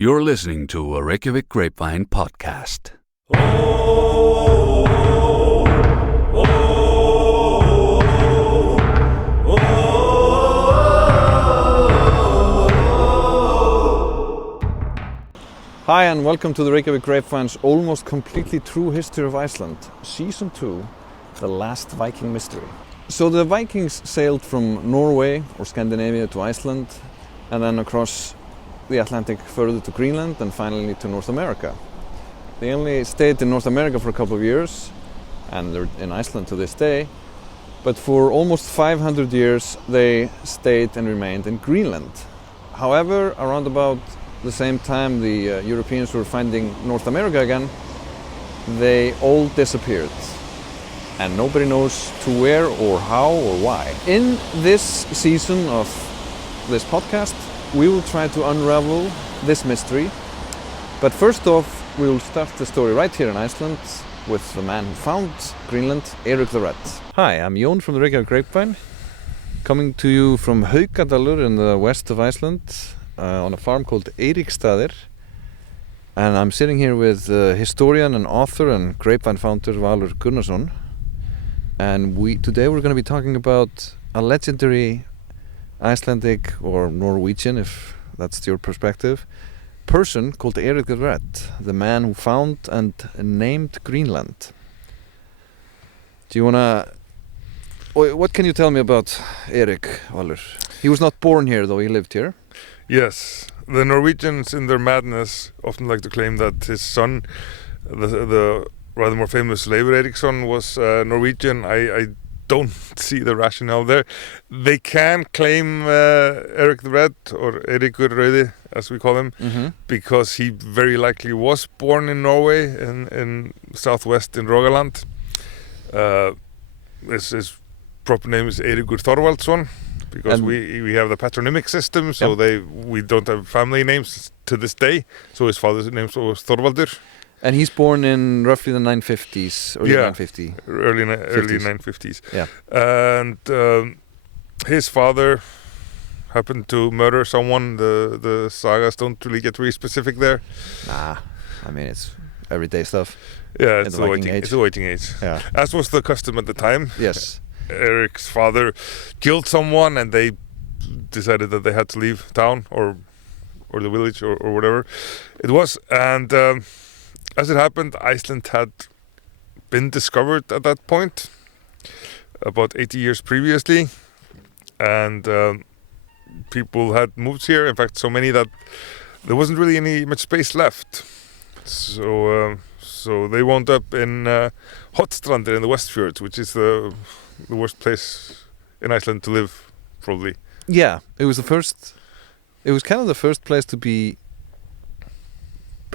You're listening to a Reykjavik Grapevine podcast. Hi and welcome to the Reykjavik Grapevine's almost completely true history of Iceland, Season 2, The Last Viking Mystery. So the Vikings sailed from Norway or Scandinavia to Iceland and then across the Atlantic further to Greenland and finally to North America. They only stayed in North America for a couple of years and they're in Iceland to this day, but for almost 500 years they stayed and remained in Greenland. However, around about the same time the Europeans were finding North America again, they all disappeared. And nobody knows to where or how or why. In this season of this podcast, we will try to unravel this mystery. But first off, we will start the story right here in Iceland with the man who found Greenland, Erik the Red. Hi, I'm Jón from the Reykjavik Grapevine, coming to you from Hallgrímskirkja in the west of Iceland, on a farm called Eiríksstaðir, and I'm sitting here with historian and author and grapevine founder Valur Gunnarsson, and today we're going to be talking about a legendary Icelandic or Norwegian, if that's your perspective, person called Erik the Red, the man who found and named Greenland. Do you wanna? What can you tell me about Erik, Valur? He was not born here, though he lived here. Yes, the Norwegians in their madness often like to claim that his son, the rather more famous Leif Erikson, was Norwegian. I don't see the rationale there. They can claim Erik the Red, or Eirikur Rauði as we call him, because he very likely was born in Norway, in southwest in Rogaland. His proper name is Eirikur Thorvaldsson, because we have the patronymic system, so we don't have family names to this day. So his father's name was Thorvaldur. And he's born in roughly the 950s, early 950s. Early 950s. Yeah. And his father happened to murder someone. The sagas don't really get really specific there. Nah, I mean, it's everyday stuff. Yeah, it's the Viking age. Yeah. As was the custom at the time. Yes. Erik's father killed someone and they decided that they had to leave town or the village or whatever it was. And as it happened, Iceland had been discovered at that point, about 80 years previously. And people had moved here. In fact, so many that there wasn't really much space left. So they wound up in Hotstrandir in the Westfjords, which is the worst place in Iceland to live, probably. Yeah, it was kind of the first place to be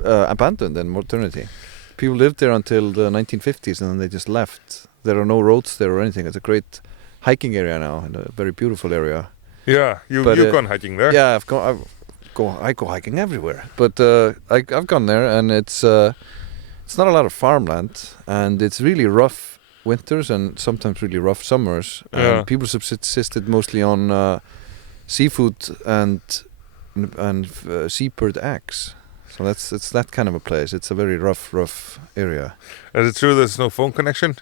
abandoned in modernity. People lived there until the 1950s and then they just left. There are no roads there or anything. It's a great hiking area now, and a very beautiful area. Yeah, you've gone hiking there. Yeah, I go hiking everywhere. But I've gone there, and it's not a lot of farmland, and it's really rough winters and sometimes really rough summers. And people subsisted mostly on seafood and seabird eggs. So it's that kind of a place. It's a very rough area. Is it true there's no phone connection?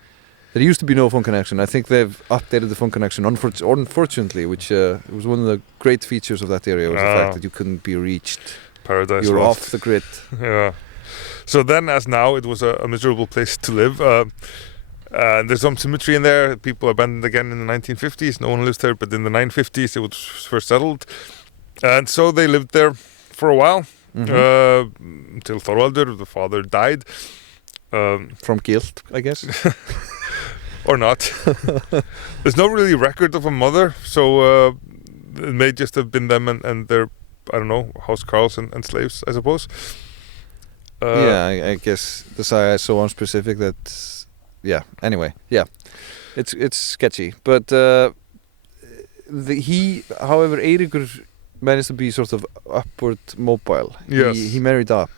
There used to be no phone connection. I think they've updated the phone connection, unfortunately, which was one of the great features of that area, was the fact that you couldn't be reached. Paradise You're lost. off the grid. Yeah. So then, as now, it was a miserable place to live. There's some symmetry in there. People abandoned again in the 1950s. No one lives there, but in the 950s it was first settled. And so they lived there for a while, until Thorvaldur, the father, died. From guilt, I guess. Or not. There's no really record of a mother, so it may just have been them and their, I don't know, housecarls and slaves, I suppose. I guess the saga is so unspecific that... Yeah, anyway, yeah. It's sketchy. But however, Eirikur managed to be sort of upward mobile. Yes. He married up.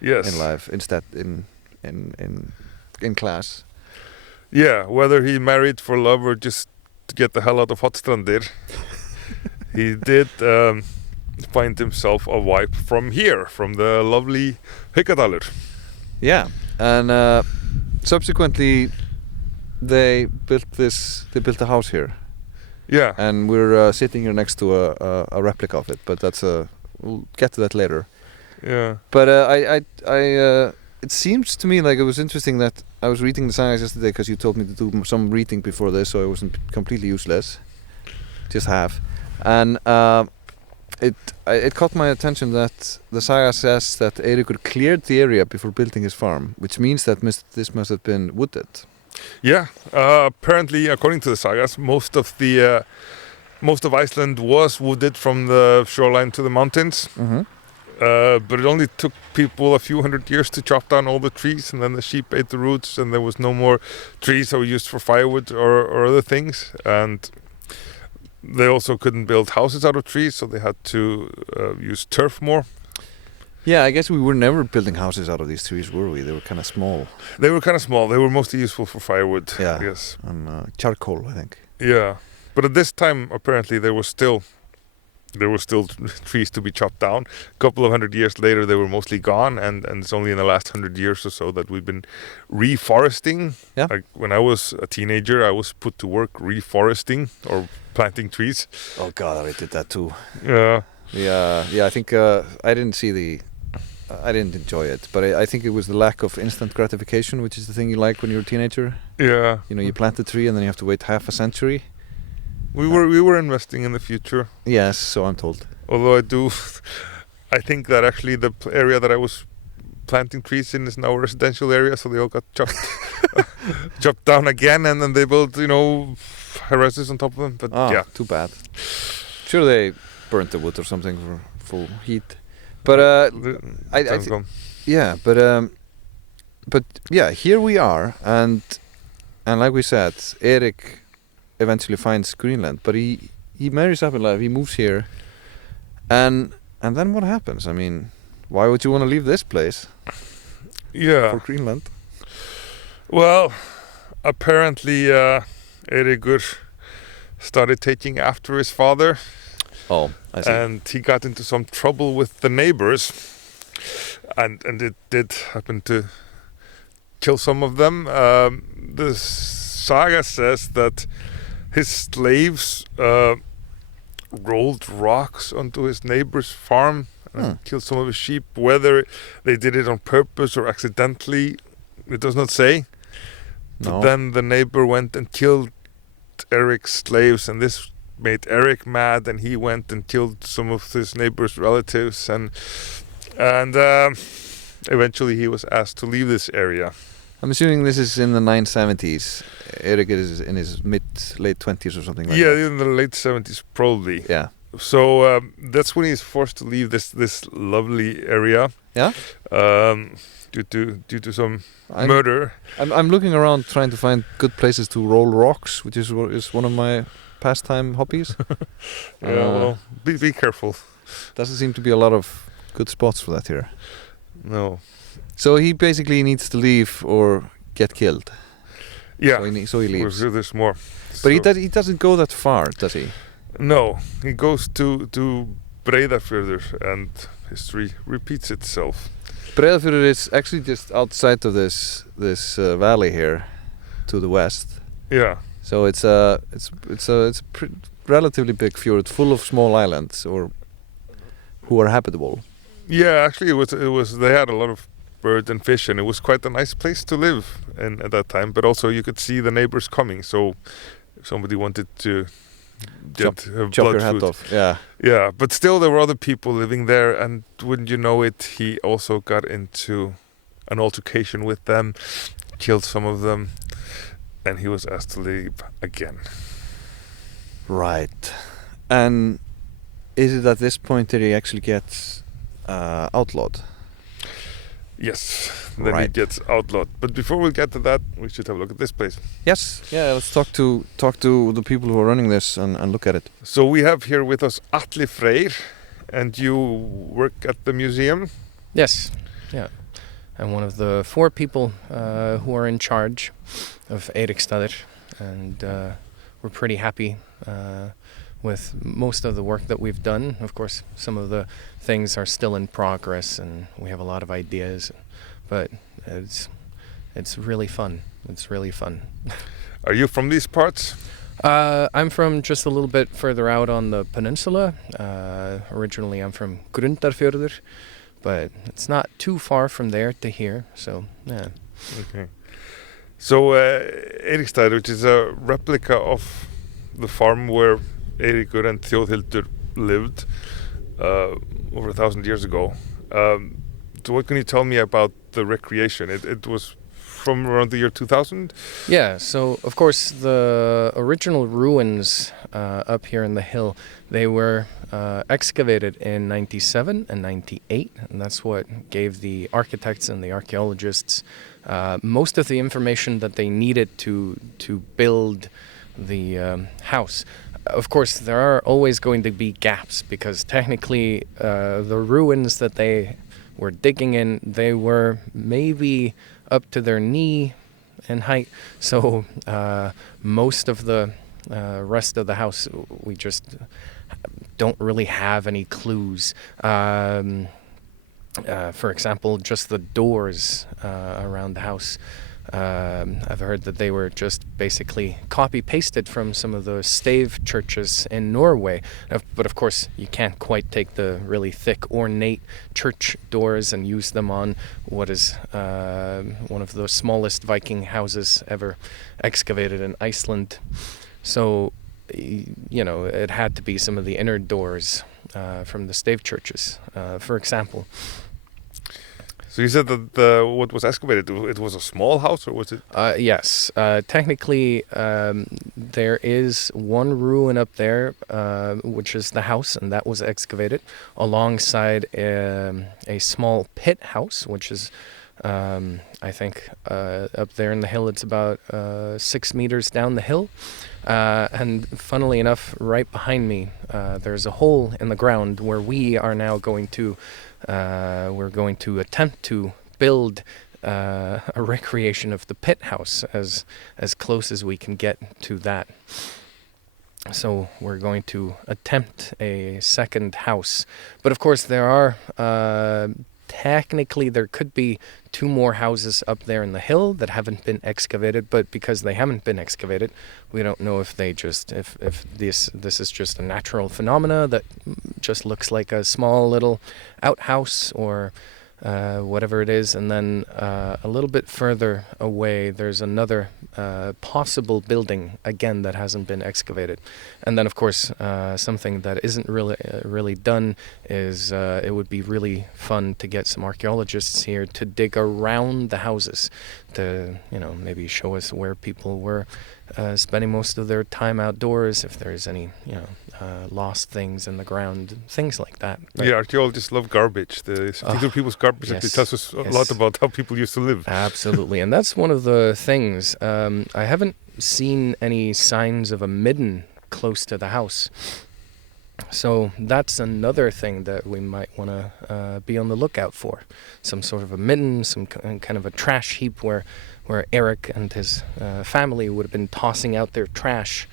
Yes. In life, instead in class. Yeah, whether he married for love or just to get the hell out of Hotstrandir. He did find himself a wife from here, from the lovely Valur. Yeah, and subsequently they built a house here. Yeah. And we're sitting here next to a replica of it, but we'll get to that later. Yeah. But it seems to me like it was interesting that I was reading the sagas yesterday because you told me to do some reading before this, so I wasn't completely useless. Just half. And it caught my attention that the saga says that Eirikur cleared the area before building his farm, which means that this must have been wooded. Yeah. Apparently, according to the sagas, most of Iceland was wooded from the shoreline to the mountains. Mm-hmm. But it only took people a few hundred years to chop down all the trees, and then the sheep ate the roots, and there was no more trees that were used for firewood or other things. And they also couldn't build houses out of trees, so they had to use turf more. Yeah, I guess we were never building houses out of these trees, were we? They were kind of small. They were kind of small. They were mostly useful for firewood, yeah. I guess. And charcoal, I think. Yeah. But at this time, apparently, there were still trees to be chopped down. A couple of hundred years later, they were mostly gone, and it's only in the last 100 years or so that we've been reforesting. Yeah. Like when I was a teenager, I was put to work reforesting or planting trees. Oh God, I did that too. Yeah. Yeah. I think I didn't enjoy it, but I think it was the lack of instant gratification, which is the thing you like when you're a teenager. Yeah. You know, you plant a tree and then you have to wait half a century. We were investing in the future. Yes, so I'm told. Although I think that actually the area that I was planting trees in is now a residential area, so they all got chopped down again, and then they built, houses on top of them. But yeah, too bad. Sure, they burnt the wood or something for heat. But but yeah, here we are, and like we said, Erik eventually finds Greenland, but he marries up in life, he moves here, and then what happens? I mean, why would you want to leave this place? Yeah. For Greenland? Well, apparently Eirikur started taking after his father. Oh, I see. And he got into some trouble with the neighbors, and it did happen to kill some of them. The saga says that his slaves rolled rocks onto his neighbor's farm and killed some of his sheep. Whether they did it on purpose or accidentally, it does not say. No. But then the neighbor went and killed Erik's slaves, and this made Erik mad, and he went and killed some of his neighbor's relatives, and eventually he was asked to leave this area. I'm assuming this is in the 970s. Erik is in his late 20s or something like that. Yeah, in the late 70s probably. Yeah. So that's when he's forced to leave this lovely area. Yeah. Due to some murder. I'm looking around trying to find good places to roll rocks, which is one of my pastime hobbies. Well, be careful. Doesn't seem to be a lot of good spots for that here. No. So he basically needs to leave or get killed. Yeah. So he leaves. There's more. But he doesn't go that far, does he? No, he goes to Breiðafjörður, and history repeats itself. Breiðafjörður is actually just outside of this valley here, to the west. Yeah. So it's a relatively big fjord, full of small islands who are habitable. Yeah, actually, it was. They had a lot of birds and fish, and it was quite a nice place to live at that time. But also, you could see the neighbors coming. So, if somebody wanted to chop your head off, yeah. But still, there were other people living there, and wouldn't you know it, he also got into an altercation with them, killed some of them, and he was asked to leave again. Right. And is it at this point that he actually gets outlawed? Yes, then he gets outlawed. But before we get to that, we should have a look at this place. Yes, yeah, let's talk to the people who are running this and look at it. So we have here with us Atli Freyr, and you work at the museum? Yes, yeah. I'm one of the 4 people who are in charge of Eiríksstaðir, and we're pretty happy with most of the work that we've done. Of course, some of the things are still in progress, and we have a lot of ideas, but it's really fun. It's really fun. Are you from these parts? I'm from just a little bit further out on the peninsula. Originally, I'm from Grundarfjörður, but it's not too far from there to here, so yeah. Okay. So Eiríksstaðir, which is a replica of the farm where Eiríkur and Þjóðhildur lived over 1,000 years ago. So what can you tell me about the recreation? It was from around the year 2000? Yeah, so of course the original ruins up here in the hill, they were excavated in 97 and 98, and that's what gave the architects and the archaeologists most of the information that they needed to build the house. Of course, there are always going to be gaps, because technically the ruins that they were digging in, they were maybe up to their knee in height. So most of the rest of the house, we just don't really have any clues. For example, just the doors around the house. I've heard that they were just basically copy-pasted from some of the stave churches in Norway. But of course, you can't quite take the really thick, ornate church doors and use them on what is one of the smallest Viking houses ever excavated in Iceland. So, you know, it had to be some of the inner doors from the stave churches, for example. So you said that what was excavated, it was a small house, or was it? Yes. Technically, there is one ruin up there, which is the house, and that was excavated alongside a small pit house, which is, I think, up there in the hill. It's about 6 meters down the hill. And funnily enough, right behind me, there's a hole in the ground where we are now going to attempt to build a recreation of the pit house as close as we can get to that. So we're going to attempt a second house. But of course there are technically there could be 2 more houses up there in the hill that haven't been excavated, but because they haven't been excavated, we don't know if they just if this is just a natural phenomena that just looks like a small little outhouse or whatever it is. And then a little bit further away there's another possible building again that hasn't been excavated. And then of course something that isn't really done is it would be really fun to get some archaeologists here to dig around the houses to, you know, maybe show us where people were spending most of their time outdoors, if there's any, you know, lost things in the ground, things like that. Right? Yeah, archaeologists love garbage. They steal people's garbage. Yes, it tells us a lot about how people used to live. Absolutely, and that's one of the things. I haven't seen any signs of a midden close to the house. So that's another thing that we might want to be on the lookout for. Some sort of a midden, some kind of a trash heap where Erik and his family would have been tossing out their trash.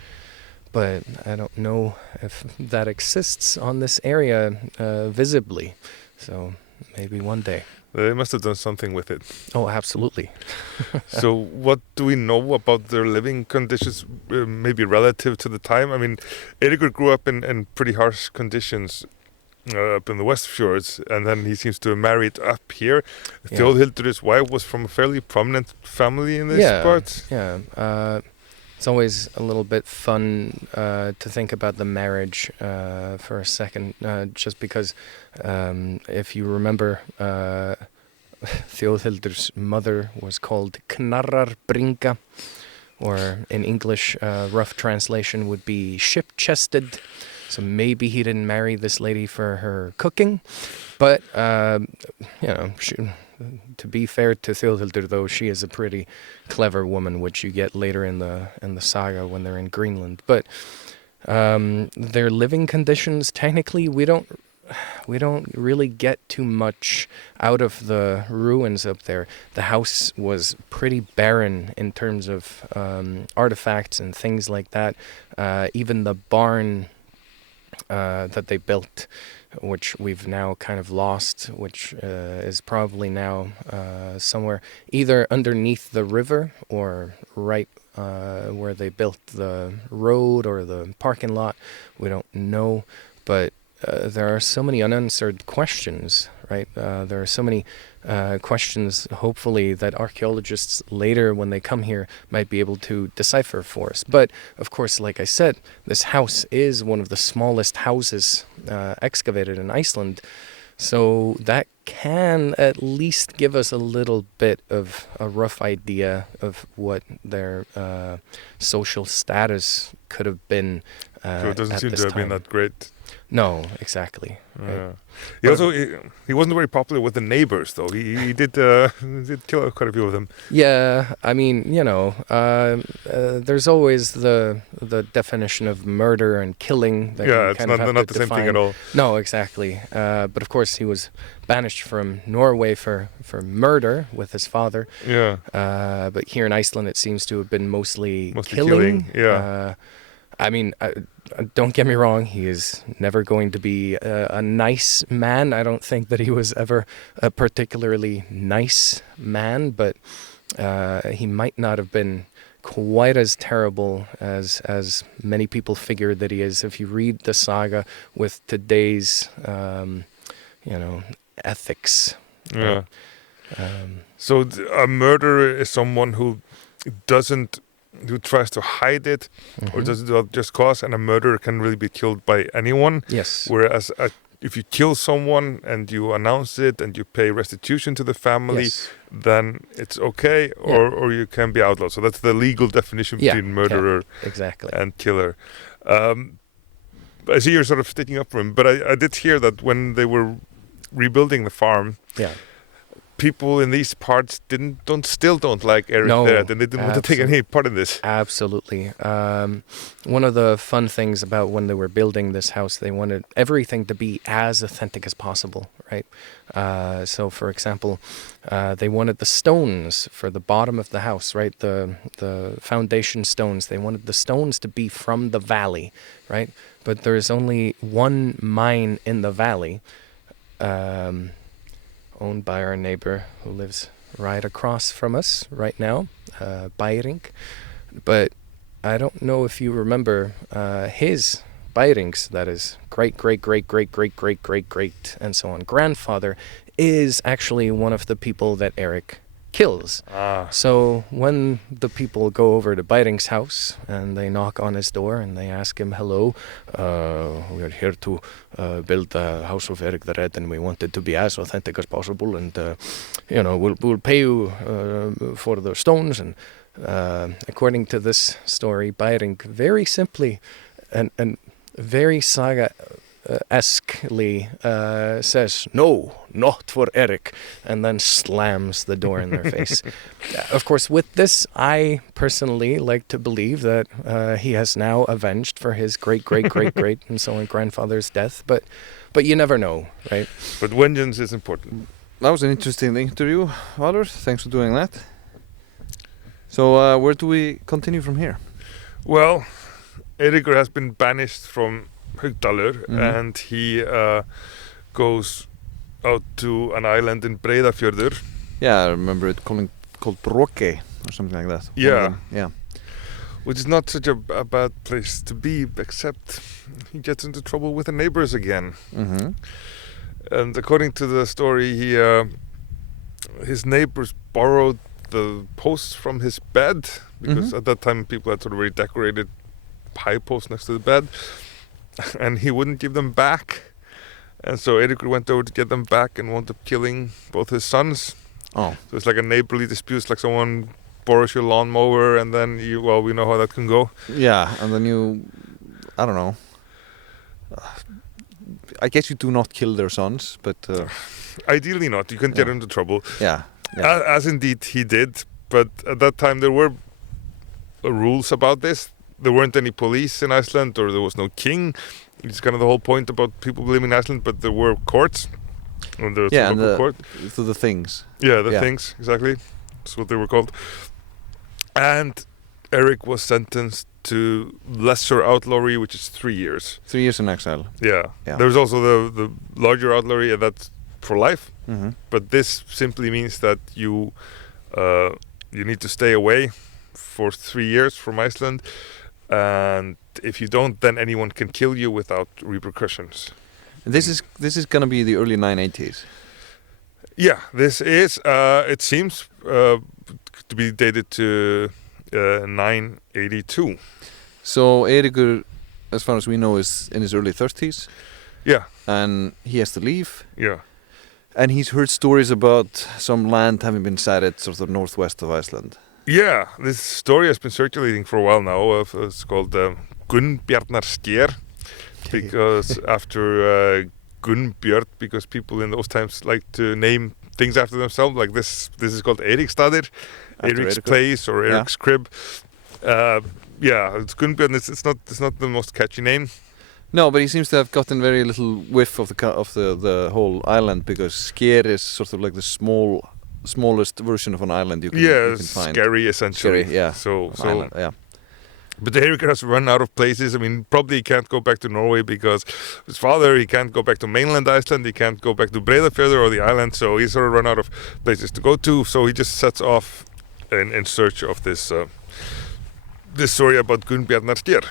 But I don't know if that exists on this area visibly. So maybe one day. They must have done something with it. Oh, absolutely. So what do we know about their living conditions, maybe relative to the time? I mean, Eiríkur grew up in pretty harsh conditions up in the West Fjords, and then he seems to have married up here. Yeah. Þjóðhildur, his wife, was from a fairly prominent family in this part. Yeah. It's always a little bit fun to think about the marriage for a second, just because if you remember, Þjóðhildur's mother was called Knarrarbringa, or in English, rough translation would be ship-chested. So maybe he didn't marry this lady for her cooking, but you know, to be fair to Þjóðhildur, though, she is a pretty clever woman, which you get later in the saga when they're in Greenland. But their living conditions, technically, we don't really get too much out of the ruins up there. The house was pretty barren in terms of artifacts and things like that. Even the barn that they built, which we've now kind of lost, which is probably now somewhere either underneath the river or right where they built the road or the parking lot. We don't know, but there are so many unanswered questions, right? There are so many questions, hopefully, that archaeologists later, when they come here, might be able to decipher for us. But, of course, like I said, this house is one of the smallest houses excavated in Iceland. So that can at least give us a little bit of a rough idea of what their social status could have been So it doesn't at seem this to have been time. that great. No, exactly. Right? He also he wasn't very popular with the neighbors, though. He did kill quite a few of them. Yeah, I mean, there's always the definition of murder and killing. That you Yeah, it's kind of have not to the same thing define. at all. No, exactly. But of course, he was banished from Norway for murder with his father. Yeah. But here in Iceland, it seems to have been mostly killing. killing. Yeah. I mean, don't get me wrong, he is never going to be a nice man. I don't think that he was ever a particularly nice man, but he might not have been quite as terrible as many people figured that he is. If you read the saga with today's, ethics. Yeah. So a murderer is someone who tries to hide it or does it without just cause, and a murderer can really be killed by anyone. Yes. Whereas if you kill someone and you announce it and you pay restitution to the family, Yes. then it's okay, or you can be outlawed. So that's the legal definition between murderer exactly. and killer. I see you're sort of sticking up for him, but I did hear that when they were rebuilding the farm, people in these parts still don't like Erik the Red, and they didn't want to take any part in this. Absolutely. One of the fun things about when they were building this house, they wanted everything to be as authentic as possible, right? So, for example, they wanted the stones for the bottom of the house, right? The foundation stones. They wanted the stones to be from the valley, right? But there's only one mine in the valley, owned by our neighbor who lives right across from us right now, Bæring. But I don't know if you remember his Bæring's, that is great, and so on, grandfather is actually one of the people that Erik kills. So when the people go over to Bæring's house and they knock on his door and they ask him, hello, we are here to build the house of Erik the Red, and we want it to be as authentic as possible, and we'll pay you for the stones. And according to this story, Bæring very simply and very saga-esquely says, no, not for Erik, and then slams the door in their face. Of course, with this, I personally like to believe that he has now avenged for his great and so on grandfather's death, but you never know, right? But vengeance is important. That was an interesting interview, Valur. Thanks for doing that. So where do we continue from here? Well, Erik has been banished from Hugdalur, and he goes out to an island in Breiðafjörður. Yeah, I remember it called Brokey or something like that. Yeah. Yeah. Which is not such a bad place to be, except he gets into trouble with the neighbors again. Mm-hmm. And according to the story, his neighbors borrowed the posts from his bed, because at that time people had sort of already decorated high posts next to the bed, and he wouldn't give them back. And so Erik went over to get them back and wound up killing both his sons. Oh. So it's like a neighborly dispute. It's like someone borrows your lawnmower, and then we know how that can go. Yeah, and then I don't know. I guess you do not kill their sons, but... Ideally not. You can get into trouble. Yeah. As indeed he did. But at that time there were rules about this. There weren't any police in Iceland, or there was no king. It's kind of the whole point about people living in Iceland, but there were courts. And there was a local court. So the things. Yeah, the things, exactly. That's what they were called. And Erik was sentenced to lesser outlawry, which is 3 years. 3 years in exile. Yeah. Yeah. There's also the larger outlawry, and that's for life. Mm-hmm. But this simply means that you need to stay away for 3 years from Iceland, and if you don't, then anyone can kill you without repercussions. This is going to be the early 980s. Yeah, this is. It seems to be dated to 982. So Eirikur, as far as we know, is in his early 30s. Yeah. And he has to leave. Yeah. And he's heard stories about some land having been sighted sort of northwest of Iceland. Yeah, this story has been circulating for a while now. It's called Gunnbjarnarsker, because after Gunnbjörn, because people in those times like to name things after themselves. Like this is called Eiríksstaðir, Erik's place or Erik's crib. Yeah, it's Gunnbjörn. It's not the most catchy name. No, but he seems to have gotten very little whiff of the whole island, because Sker is sort of like the smallest version of an island you can find. Scary essentially. Scary, yeah. So island, yeah. But Erik has run out of places. I mean, probably he can't go back to Norway because his father. He can't go back to mainland Iceland. He can't go back to Breiðafjörður or the island. So he's sort of run out of places to go to. So he just sets off in search of this story about Gunnbjarnarsker.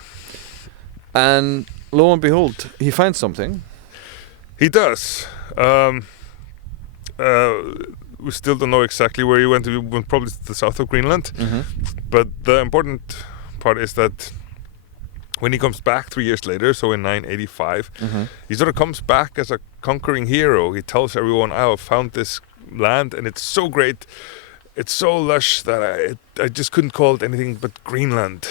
And lo and behold, he finds something. He does. We still don't know exactly where he went. He went probably to the south of Greenland. Mm-hmm. But the important part is that when he comes back 3 years later, so in 985, he sort of comes back as a conquering hero. He tells everyone, I have found this land and it's so great, it's so lush that I just couldn't call it anything but Greenland.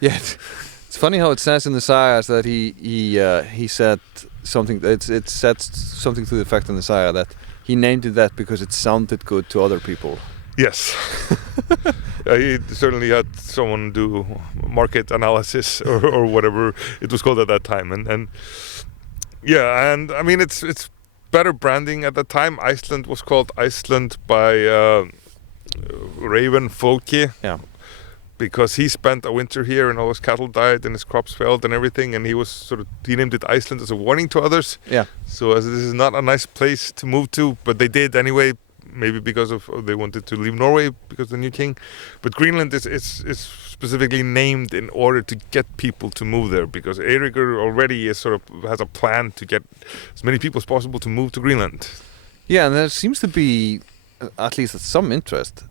Yeah, it's funny how it says in the sagas that he said something. It said something to the effect in the saga that he named it that because it sounded good to other people. Yes. He certainly had someone do market analysis or whatever it was called at that time, and yeah, and I mean it's better branding at that time. Iceland was called Iceland by Raven Folke. Yeah. Because he spent a winter here and all his cattle died and his crops failed and everything, and he named it Iceland as a warning to others. Yeah. So as this is not a nice place to move to, but they did anyway, maybe because of they wanted to leave Norway because of the new king. But Greenland is specifically named in order to get people to move there, because Eirikur already has a plan to get as many people as possible to move to Greenland. Yeah, and there seems to be at least some interest.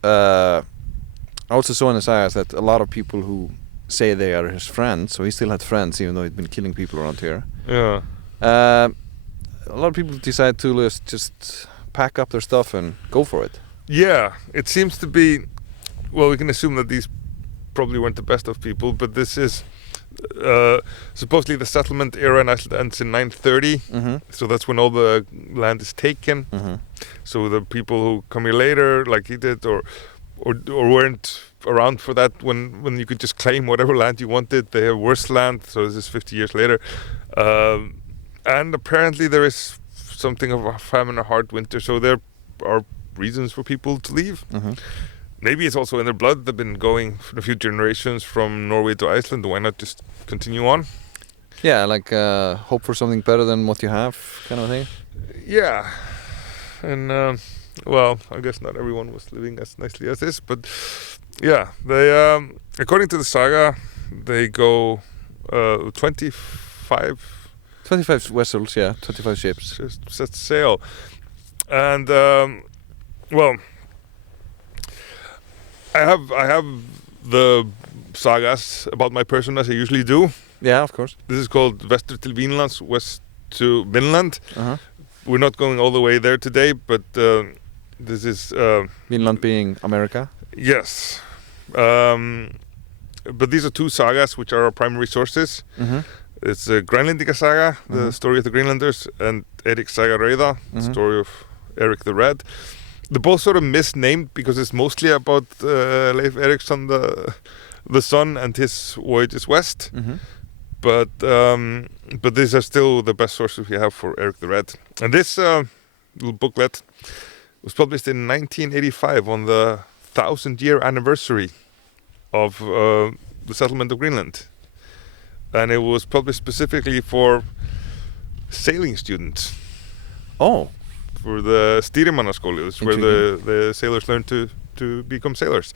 I also saw in the sagas that a lot of people who say they are his friends, so he still had friends even though he'd been killing people around here. Yeah. A lot of people decide to just pack up their stuff and go for it. Yeah, it seems to be, well, we can assume that these probably weren't the best of people, but this is supposedly the settlement era in Iceland ends in 930, so that's when all the land is taken. So the people who come here later, like he did, or weren't around for that when you could just claim whatever land you wanted. They have worse land, so this is 50 years later. And apparently there is something of a famine, a hard winter, so there are reasons for people to leave. Maybe it's also in their blood. They've been going for a few generations from Norway to Iceland. Why not just continue on? Yeah, like hope for something better than what you have, kind of thing. Yeah, and well, I guess not everyone was living as nicely as this, but yeah, they according to the saga, they go 25 vessels, yeah, 25 ships. Just set sail, and well, I have the sagas about my person as I usually do. Yeah, of course. This is called Vestur til Vínlands, west to Vinland. We're not going all the way there today, but this is Vinland being America. Yes, but these are two sagas which are our primary sources. It's the Grænlendinga saga, the story of the Greenlanders, and Erik saga Rauða, the story of Erik the Red. They're both sort of misnamed because it's mostly about Leif Erikson, the son, and his voyages west. But these are still the best sources we have for Erik the Red. And this little booklet was published in 1985 on the 1,000-year anniversary of the settlement of Greenland, and it was published specifically for sailing students. Oh, For the stýrimannaskóli, where the sailors learn to become sailors.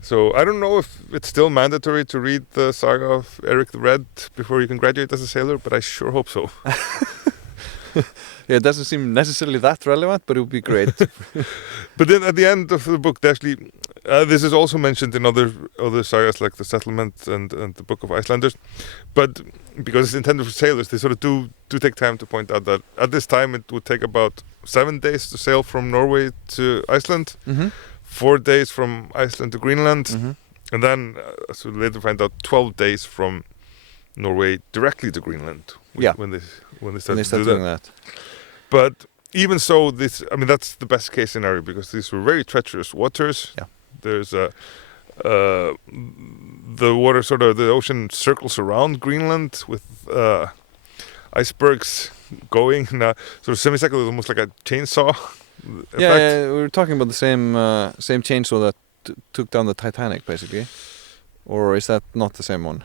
So I don't know if it's still mandatory to read the saga of Erik the Red before you can graduate as a sailor, but I sure hope so. yeah, it doesn't seem necessarily that relevant, but it would be great. But then at the end of the book, they actually, this is also mentioned in other sagas like the Settlement and the Book of Icelanders, but because it's intended for sailors, they sort of do take time to point out that at this time it would take about 7 days to sail from Norway to Iceland, 4 days from Iceland to Greenland, and then, as we later find out, 12 days from Norway directly to Greenland. When they start doing that. But even so, that's the best case scenario, because these were very treacherous waters. Yeah. There's the water, the ocean circles around Greenland with icebergs going in a sort of semicircle, almost like a chainsaw effect. Yeah, we were talking about the same chainsaw that took down the Titanic, basically. Or is that not the same one?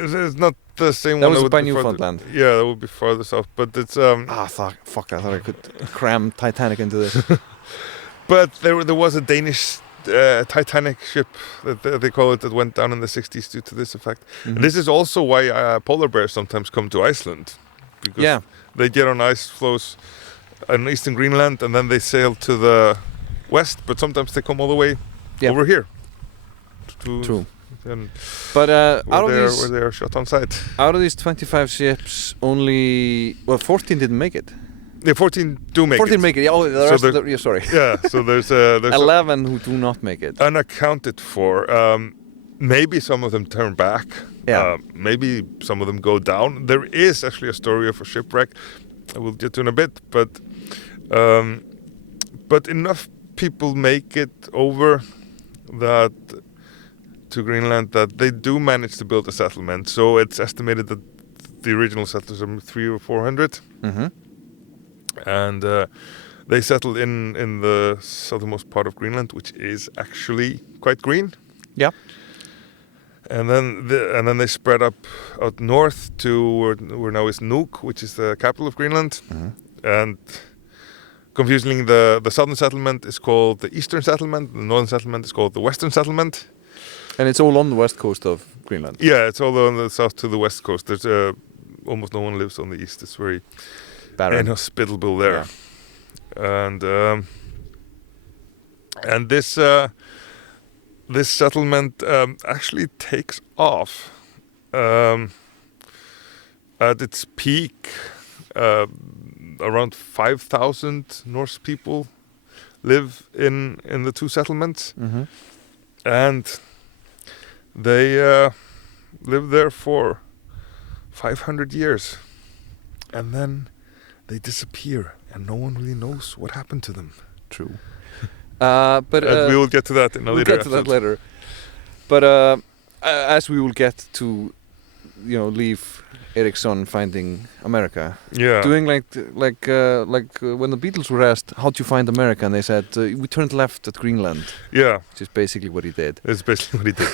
It's not the same that one. That was by be Newfoundland. Yeah, that would be farther south, but it's fuck! I thought I could cram Titanic into this. But there was a Danish Titanic ship that they call it that went down in the 60s due to this effect. And this is also why polar bears sometimes come to Iceland, because they get on ice floes in eastern Greenland and then they sail to the west, but sometimes they come all the way over here. True. And but where they are shot on sight. Out of these 25 ships, only 14 didn't make it. Yeah, 14 do make 14 it. 14 make it. Oh, the rest sorry. Yeah, so there's 11 who do not make it. Unaccounted for. Maybe some of them turn back. Yeah. Maybe some of them go down. There is actually a story of a shipwreck. I will get to in a bit, but enough people make it over to Greenland that they do manage to build a settlement. So it's estimated that the original settlers are 300 or 400. And they settled in the southernmost part of Greenland, which is actually quite green. Yeah. And then they spread out north to where now is Nuuk, which is the capital of Greenland. And confusingly, the southern settlement is called the eastern settlement. The northern settlement is called the western settlement. And it's all on the west coast of Greenland. Yeah, it's all on the south to the west coast. There's almost no one lives on the east. It's very barren, inhospitable there. Yeah. And this settlement actually takes off. At its peak, around 5,000 Norse people live in the two settlements, and they live there for 500 years, and then they disappear, and no one really knows what happened to them. True. But we will get to that in a later episode. We'll get to that later. But as we will get to, Leif Erikson finding America. Yeah. Doing like when the Beatles were asked, how do you find America? And they said, we turned left at Greenland. Yeah. Which is basically what he did. It's basically what he did.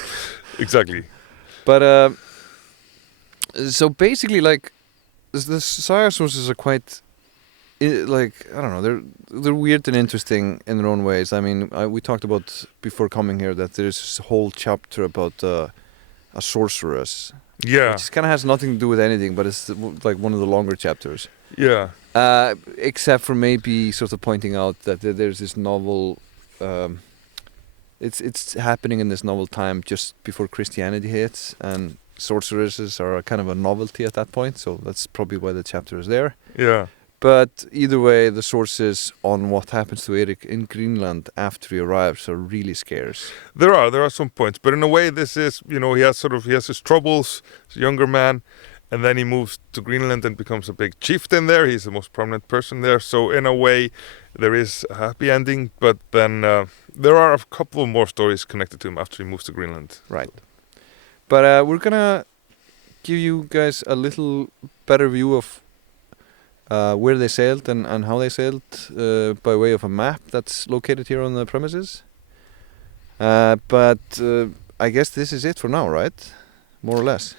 Exactly. But so basically, the saga sources are quite, I don't know, they're weird and interesting in their own ways. I mean, we talked about before coming here that there's this whole chapter about a sorceress. Yeah. Which kind of has nothing to do with anything, but it's like one of the longer chapters. Yeah. Except for maybe sort of pointing out that there's this novel. It's happening in this novel time just before Christianity hits, and sorceresses are kind of a novelty at that point. So that's probably why the chapter is there. Yeah. But either way, the sources on what happens to Erik in Greenland after he arrives are really scarce. There are some points, but in a way, this is he has his troubles. He's a younger man, and then he moves to Greenland and becomes a big chieftain there. He's the most prominent person there. So in a way, there is a happy ending. But then there are a couple of more stories connected to him after he moves to Greenland. Right. But we're gonna give you guys a little better view of where they sailed and how they sailed by way of a map that's located here on the premises. But I guess this is it for now, right? More or less.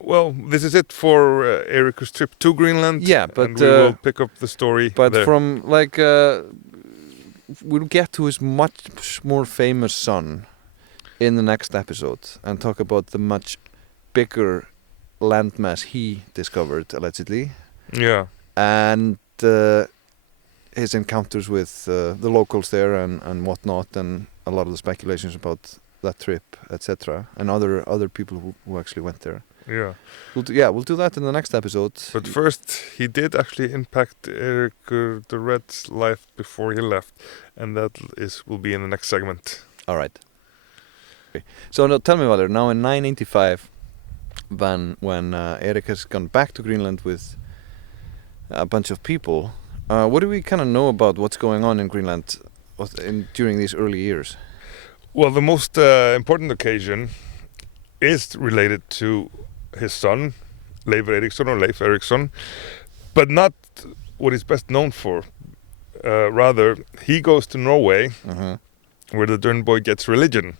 Well, this is it for Erik's trip to Greenland. Yeah, but and we will pick up the story But there. from we'll get to his much more famous son in the next episode and talk about the much bigger landmass he discovered allegedly. Yeah. And his encounters with the locals there and whatnot, and a lot of the speculations about that trip, etc., and other people who actually went there. Yeah. We'll do that in the next episode. But first, he did actually impact Erik the Red's life before he left, and that will be in the next segment. All right. Okay. So now tell me, Valur, now in 985, when Erik has gone back to Greenland with a bunch of people, what do we kind of know about what's going on in Greenland during these early years? Well, the most important occasion is related to his son, Leif Erikson or Leif Erikson, but not what he's best known for. Rather, he goes to Norway, where the Dern boy gets religion.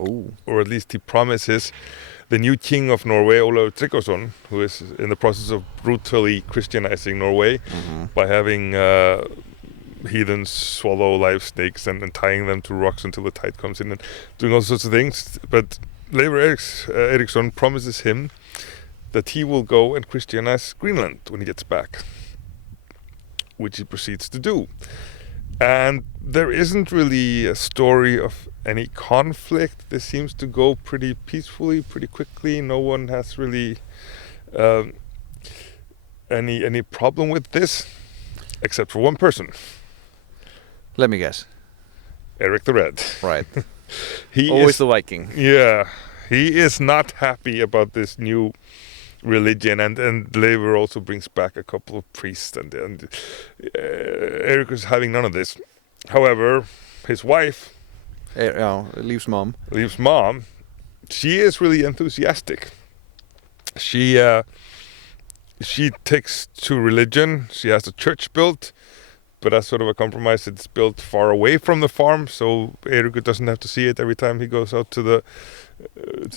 Oh. Or at least he promises the new king of Norway, Olav Tryggvason, who is in the process of brutally Christianizing Norway by having heathens swallow live snakes and tying them to rocks until the tide comes in and doing all sorts of things. But Leif Erikson promises him that he will go and Christianize Greenland when he gets back, which he proceeds to do. And there isn't really a story of any conflict. This seems to go pretty peacefully, pretty quickly. No one has really any problem with this, except for one person. Let me guess. Erik the Red. Right. He Always is the Viking. Yeah, he is not happy about this new religion, and Leifur also brings back a couple of priests, and Erik is having none of this. However, his wife, Leif's mom, she is really enthusiastic. She takes to religion. She has a church built, but as sort of a compromise, it's built far away from the farm, so Erik doesn't have to see it every time he goes out to the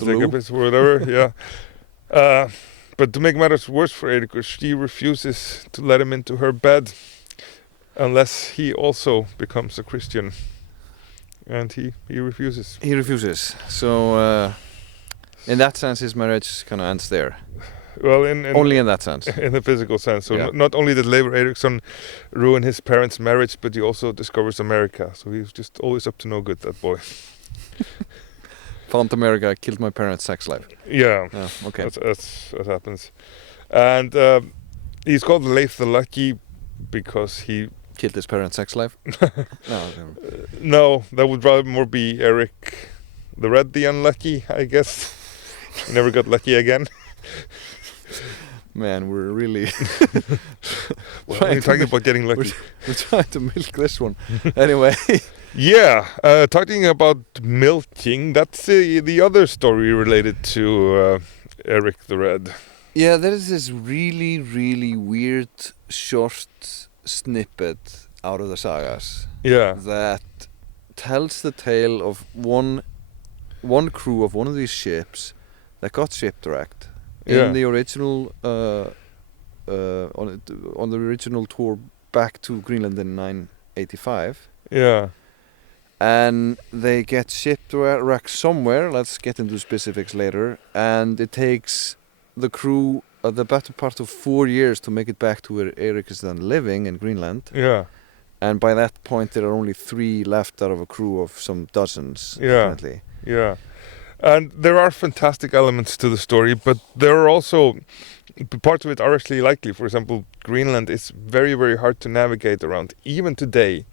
or whatever. Yeah. But to make matters worse for Erik, she refuses to let him into her bed unless he also becomes a Christian, and he refuses. He refuses. So, in that sense, his marriage kind of ends there. Well, only in that sense. In the physical sense. So Yeah. not only did Leif Erikson ruin his parents' marriage, but he also discovers America. So he's just always up to no good, that boy. Found America, killed my parents' sex life. Yeah. Okay. That's what happens. And he's called Leif the Lucky because he Killed his parents' sex life? No, that would probably more be Erik the Red the Unlucky, I guess. He never got lucky again. Man, we're really We're talking about getting lucky. We're trying to milk this one. Anyway. Yeah, talking about milking, that's the other story related to Erik the Red. Yeah, there is this really, really weird short snippet out of the sagas. Yeah. That tells the tale of one crew of one of these ships that got shipwrecked in the original on the original tour back to Greenland in 985. Yeah. And they get shipwrecked somewhere. Let's get into specifics later. And it takes the crew the better part of 4 years to make it back to where Erik is then living in Greenland. Yeah. And by that point, there are only 3 left out of a crew of some dozens. Yeah. Apparently. Yeah. And there are fantastic elements to the story, but there are also parts of it are actually likely. For example, Greenland is very, very hard to navigate around. Even today,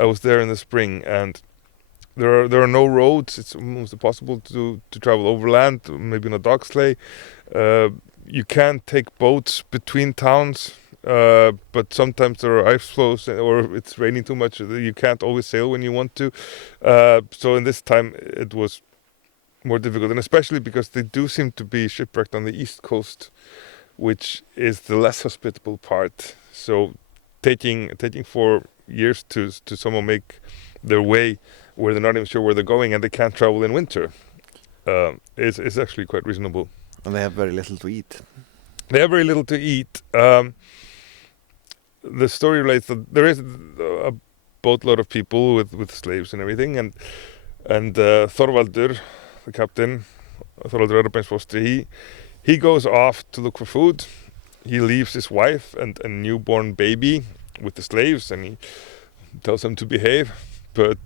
I was there in the spring, and there are no roads. It's almost impossible to travel overland, maybe on a dog sleigh. You can't take boats between towns, but sometimes there are ice floes or it's raining too much. You can't always sail when you want to. So in this time, it was more difficult, and especially because they do seem to be shipwrecked on the east coast, which is the less hospitable part. So taking 4 years to somehow make their way where they're not even sure where they're going and they can't travel in winter. It's actually quite reasonable. And they have very little to eat. They have very little to eat. The story relates that there is a boatload of people with slaves and everything, and Þorvaldur, the captain, Þorvaldur Örnbergsfóstri, he goes off to look for food. He leaves his wife and a newborn baby with the slaves, and he tells them to behave. But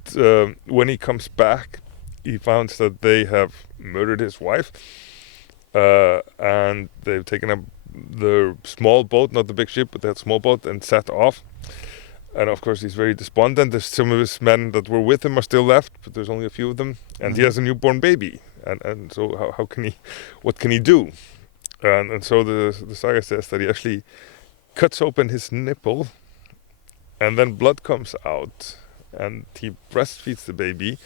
when he comes back, he finds that they have murdered his wife, and they've taken up the small boat, not the big ship, but that small boat, and set off. And of course he's very despondent. There's some of his men that were with him are still left, but there's only a few of them, and he has a newborn baby. And so how can he, what can he do? And so the saga says that he actually cuts open his nipple, and then blood comes out, and he breastfeeds the baby,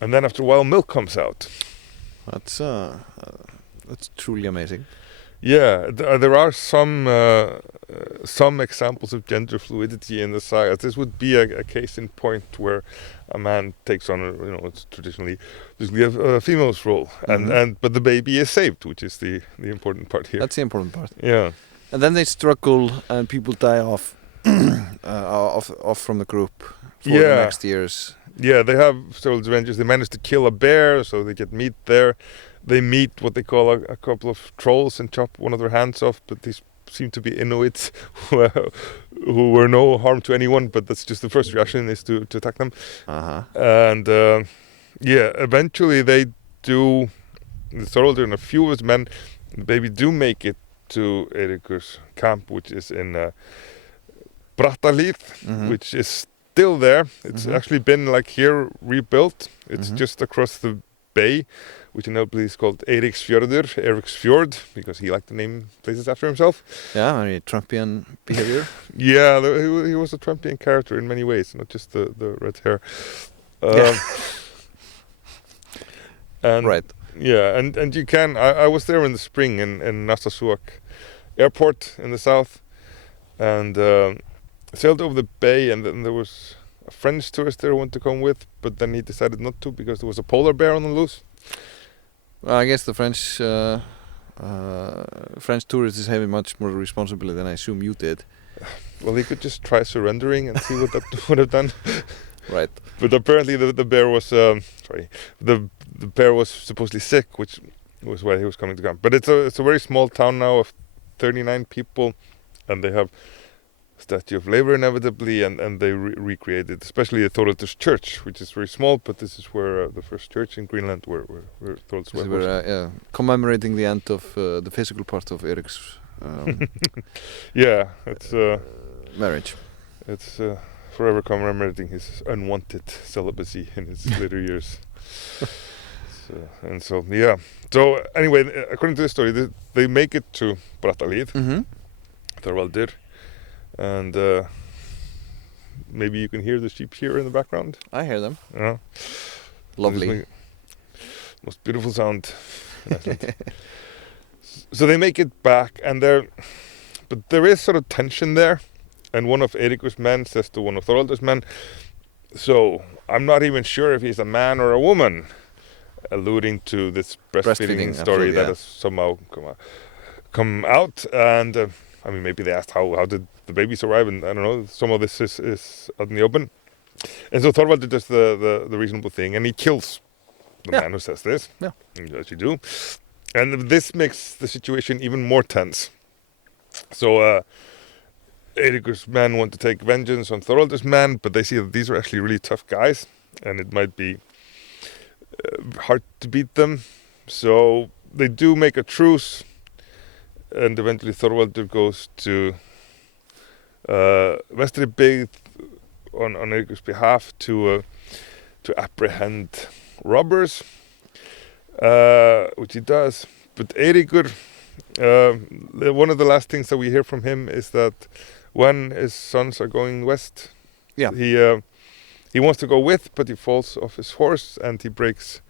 and then after a while milk comes out. That's truly amazing. Yeah, there are some examples of gender fluidity in the saga. This would be a case in point where a man takes on it's traditionally a female's role, but the baby is saved, which is the important part here. That's the important part. Yeah. And then they struggle, and people die off from the group for the next years. Yeah, they have several adventures. They manage to kill a bear, so they get meat there. They meet what they call a couple of trolls and chop one of their hands off, but these seem to be Inuits who were no harm to anyone, but that's just the first reaction is to attack them. And eventually they do, Þorvaldur and a few of his men, the baby do make it to Eirikur's camp, which is in Brattahlíð, which is still there. It's actually been rebuilt. It's just across the bay, which in Elblíð is called Eriksfjörður, because he liked to name places after himself. Yeah, very Trumpian behavior. Yeah, he was a Trumpian character in many ways, not just the red hair. And right. Yeah, and you can. I was there in the spring in Nassauak Airport in the south, and sailed over the bay, and then there was a French tourist there who wanted to come with, but then he decided not to because there was a polar bear on the loose. Well, I guess the French tourist is having much more responsibility than I assume you did. Well, he could just try surrendering and see what that would have done. Right. But apparently the bear was the bear was supposedly sick, which was why he was coming to camp. But it's a very small town now of 39 people, and they have Statue of Labor inevitably, and they recreated, especially the Þorvaldur's church, which is very small, but this is where the first church in Greenland where Þorvaldur's wife was. Commemorating the end of the physical part of Erik's it's marriage. It's forever commemorating his unwanted celibacy in his later years. So anyway, according to the story, they make it to Brattahlíð, Þorvaldur, and maybe you can hear the sheep here in the background. I hear them. Yeah. Lovely. Most beautiful sound in Iceland. So they make it back, but there is sort of tension there, and one of Eirikur's men says to one of Þorvaldur's men, "So I'm not even sure if he's a man or a woman," alluding to this breastfeeding story that has somehow come out. And maybe they asked how did the baby survive, and I don't know, some of this is out in the open. And so Þorvaldur does the reasonable thing, and he kills the man who says this, as you do. And this makes the situation even more tense. So Eirikur's men want to take vengeance on Þorvaldur's men, but they see that these are actually really tough guys, and it might be hard to beat them. So they do make a truce, and eventually Þorvaldur goes to Vestribyggð on Eirikur's behalf to apprehend robbers, which he does. But Eirikur, one of the last things that we hear from him is that when his sons are going west, he wants to go with, but he falls off his horse and he breaks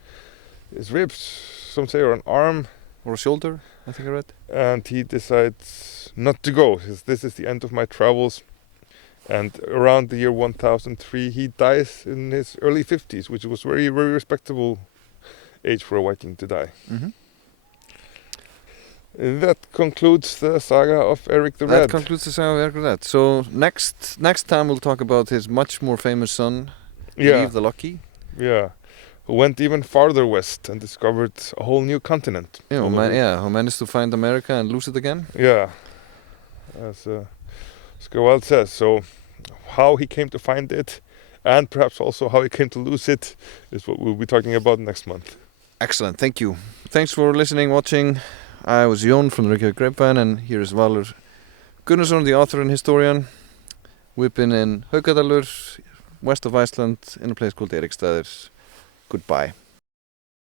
his ribs, some say, or an arm. Or a shoulder, I think I read. And he decides not to go. He says, "This is the end of my travels." And around the year 1003, he dies in his early 50s, which was very, very respectable age for a Viking to die. Mm-hmm. That concludes the saga of Erik the Red. That concludes the saga of Erik the Red. So next time we'll talk about his much more famous son, Leif the Lucky. Yeah, who went even farther west and discovered a whole new continent. Who managed to find America and lose it again. Yeah, as Sigurðarson says. So how he came to find it, and perhaps also how he came to lose it, is what we'll be talking about next month. Excellent, thank you. Thanks for listening, watching. I was Jón from the Reykjavík Grapevine, and here is Valur Gunnarsson, the author and historian. We've been in Haukadalur, west of Iceland, in a place called Eriksstaðir. Goodbye.